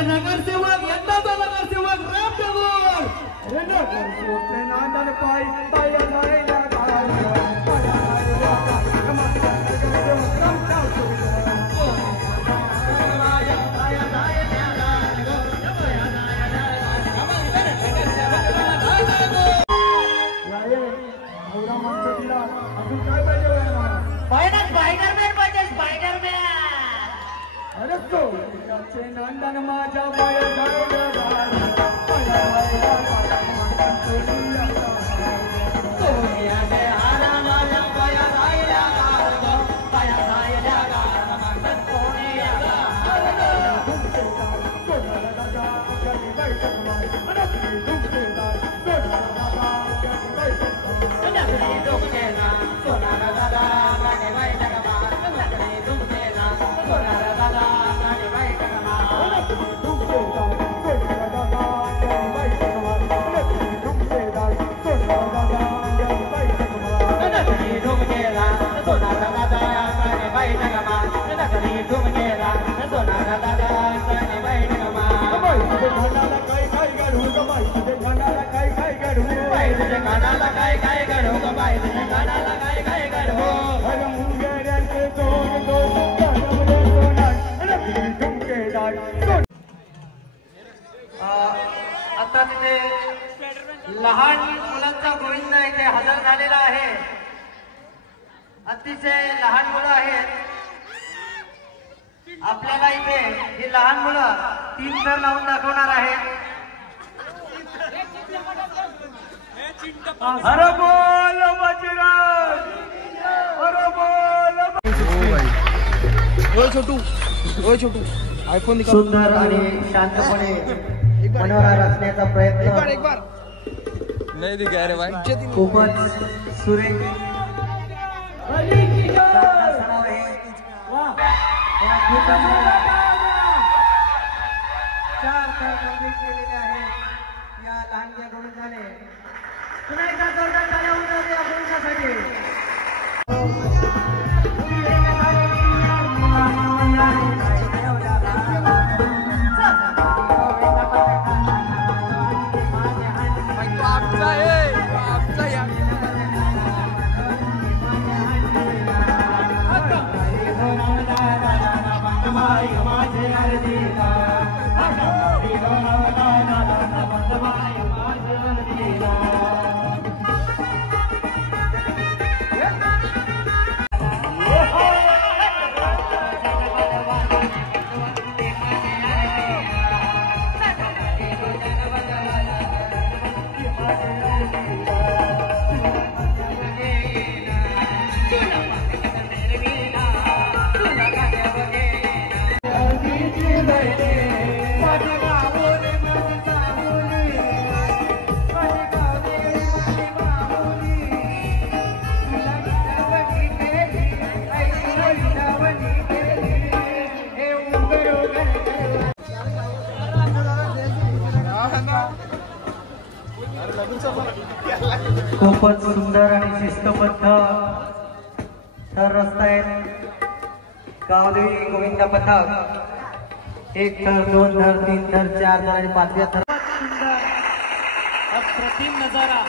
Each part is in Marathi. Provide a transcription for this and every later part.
नगरसेवक यंदाचा नगरसेवक राम ठाकूर नगरसेवक नांदन पाय पाय स्पायडरमॅन पाहिजे स्पायडरमॅन अरे तो नंदन माझ्या आता तिथे लहान मुलांचा गोविंद इथे हजर झालेला आहे. अतिशय लहान मुलं आहेत आपल्याला इथे. ही लहान मुलं 3 थर लावून दाखवणार आहेत. अरे बोल बजरंग, अरे बोल छोटू आयफोन निकाल. सुंदर आणि शांतपणे मनोहरा रचण्याचा प्रयत्न नहीं दिखा रे भाई. खूपच सुरेख केलेले आहे या लहानग्या गोविंदाने. पुन्हा एकदा जोरदार ताल्या होऊन जाऊ या गोविंदासाठी. खूपच सुंदर आणि शिस्तबद्ध थर रस्ता आहेत. गावदेवी गोविंद पथक 1 थर 2 थर 3 थर 4 थर आणि 5व्या थर. अप्रतिम नजारा.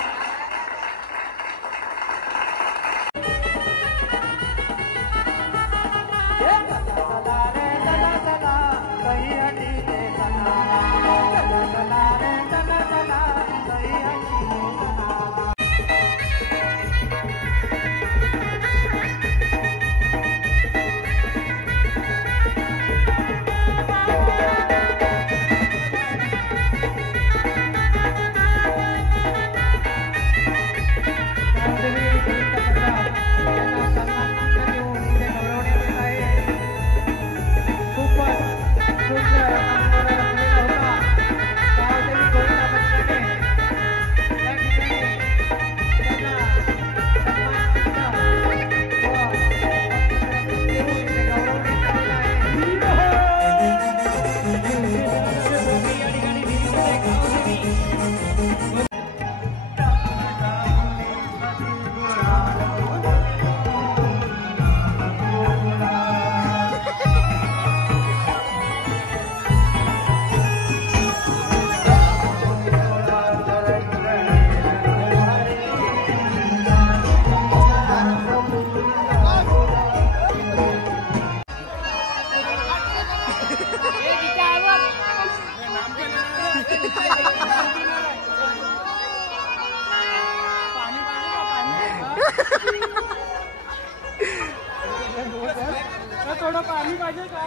थोडं पाणी पाहिजे का?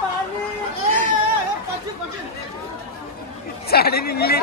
पाणी साडी निघली.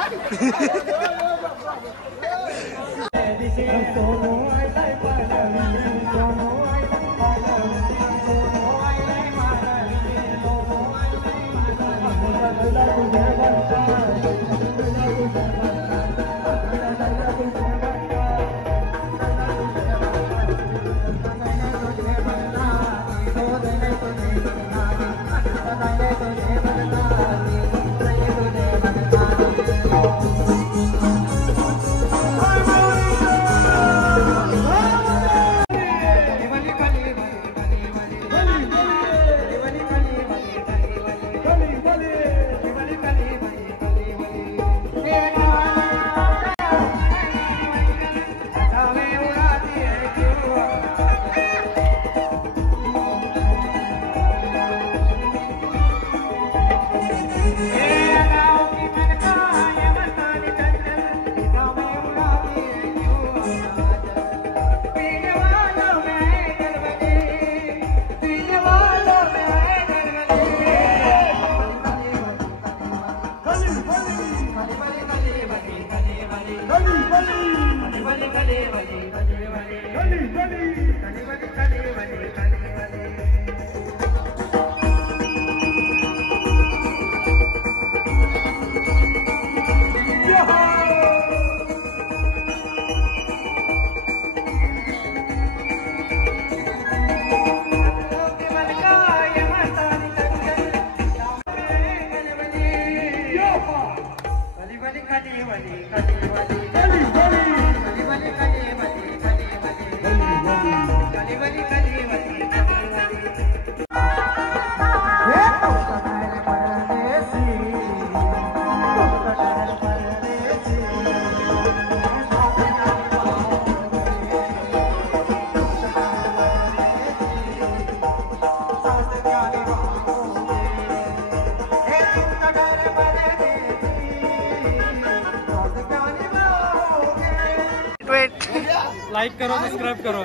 लाईक करो, सबस्क्राईब करो.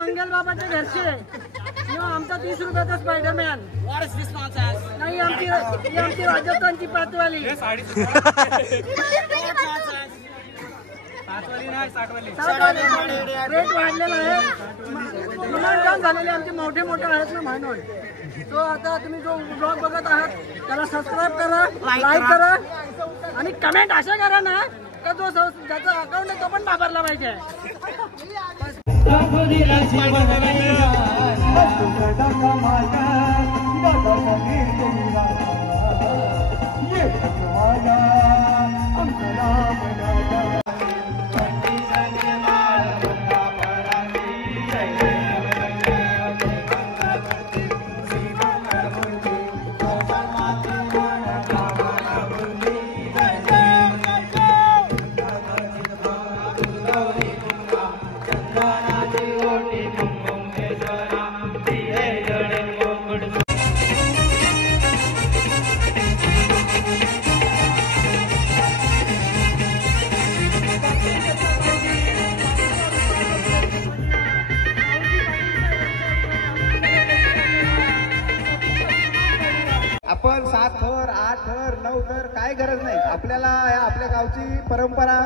मंगल बाबाच्या घरचे आमचा 30 रुपयाचा स्पायडरमॅन. नाही आमची राजस्थानची पाचवाली. रेट वाढलेला आहे. डिमांड झालेले आमचे मोठे आहेत ना म्हणून. तो आता तुम्ही जो ब्लॉग बघत आहात त्याला सबस्क्राईब करा, लाईक करा आणि कमेंट अशा करा ना का जो ज्याचा अकाउंट आहे तो पण वापरला पाहिजे. आपण 7 थर 8 थर 9 थर काय गरज नाही. आपल्याला आपल्या गावची परंपरा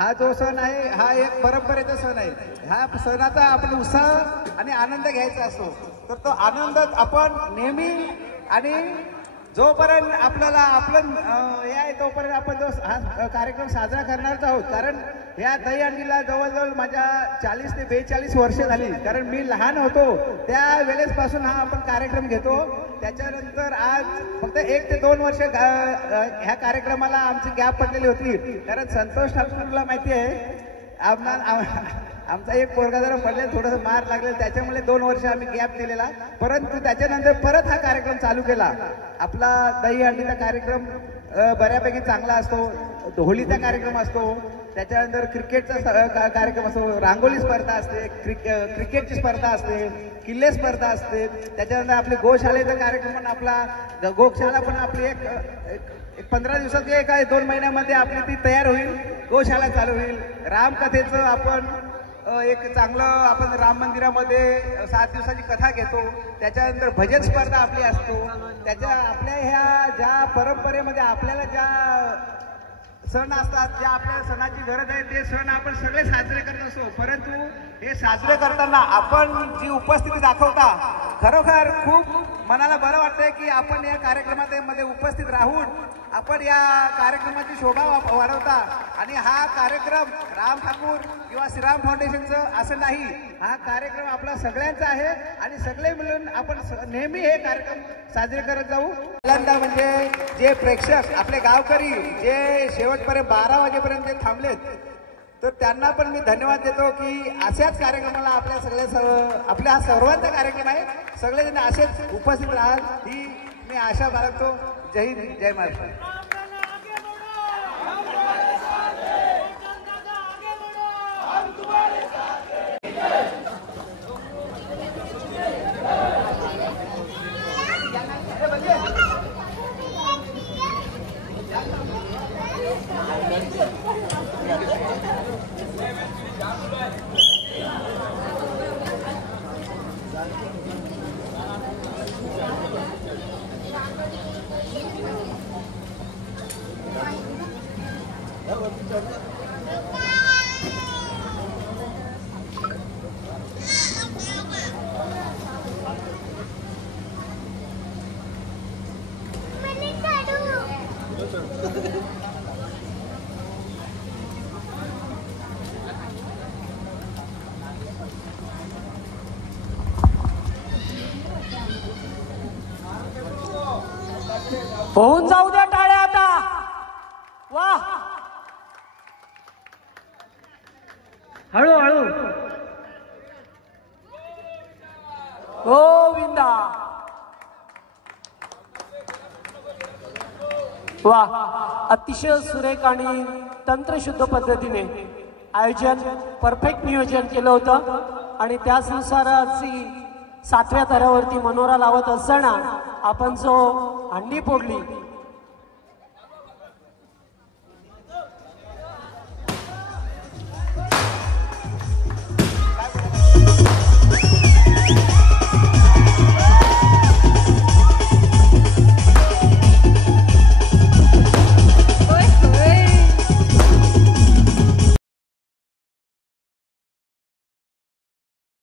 हा जो सण आहे हा एक परंपरेचा सण आहे. ह्या सणाचा आपण उत्साह आणि आनंद घ्यायचा असतो. तर तो आनंद आपण नेहमी आणि जोपर्यंत आपल्याला आपलं हे आहे तोपर्यंत आपण जो हा कार्यक्रम साजरा करणारच आहोत. कारण ह्या दहीहंडीला जवळजवळ माझ्या 40 ते 42 वर्ष झाली. कारण मी लहान होतो त्या वेळेसपासून हा आपण कार्यक्रम घेतो. त्याच्यानंतर आज फक्त 1 ते 2 वर्ष ह्या कार्यक्रमाला आमची गॅप पडलेली होती. कारण संतोष ठाकूरला माहिती आहे आमचा एक पोरगा जरा पडले, थोडंसं मार लागले, त्याच्यामुळे 2 वर्ष आम्ही गॅप दिलेला. परंतु त्याच्यानंतर परत हा कार्यक्रम चालू केला. आपला दहीहंडीचा कार्यक्रम बऱ्यापैकी चांगला असतो. होळीचा कार्यक्रम असतो, त्याच्यानंतर क्रिकेटचा कार्यक्रम असतो, रांगोली स्पर्धा असते, क्रिकेटची स्पर्धा असते, किल्ले स्पर्धा असते. त्याच्यानंतर आपली गोशाळेचा कार्यक्रम पण आपला गोशाळा पण आपली एक 15 दिवसाची एक 2 महिन्यामध्ये आपली ती तयार होईल. गोशाळा चालू होईल. रामकथेचं आपण एक चांगलं आपण राम मंदिरामध्ये 7 दिवसाची कथा घेतो, त्याच्यानंतर भजन स्पर्धा आपली असतो. आपल्या ह्या ज्या परंपरेमध्ये आपल्याला ज्या सण असतात, ज्या आपल्या सणाची गरज आहे ते सण आपण सगळे साजरे करत असतो. परंतु हे साजरे करताना आपण जी उपस्थिती दाखवता, खरोखर खूप मनाला बरं वाटतंय की आपण या कार्यक्रमामध्ये उपस्थित राहून आपण या कार्यक्रमाची शोभा वाढवता. आणि हा कार्यक्रम राम ठाकूर किंवा श्रीराम फाउंडेशनचं असं नाही, हा कार्यक्रम आपला सगळ्यांचा आहे आणि सगळे मिळून आपण नेहमी हे कार्यक्रम साजरे करत जाऊ. पहिल्यांदा म्हणजे जे प्रेक्षक आपले गावकरी जे शेवटपर्यंत 12 वाजेपर्यंत जे थांबलेत, तर त्यांना पण मी धन्यवाद देतो की अशाच कार्यक्रमाला आपल्या हा सर्वांचा कार्यक्रम आहे, सगळेजण असेच उपस्थित राहाल ही मी आशा बाळगतो. जय हिंद, जय महाराष्ट्र. होऊन जाऊ द्या टाळ्या आता. वा, हळूहळू. गोविंदा. वा, अतिशय सुरेख आणि तंत्रशुद्ध पद्धतीने आयोजन, परफेक्ट नियोजन केलं होतं आणि त्याचनुसार 7व्या थरावरती मनोरा लावत असताना आपण जो हंडी फोडली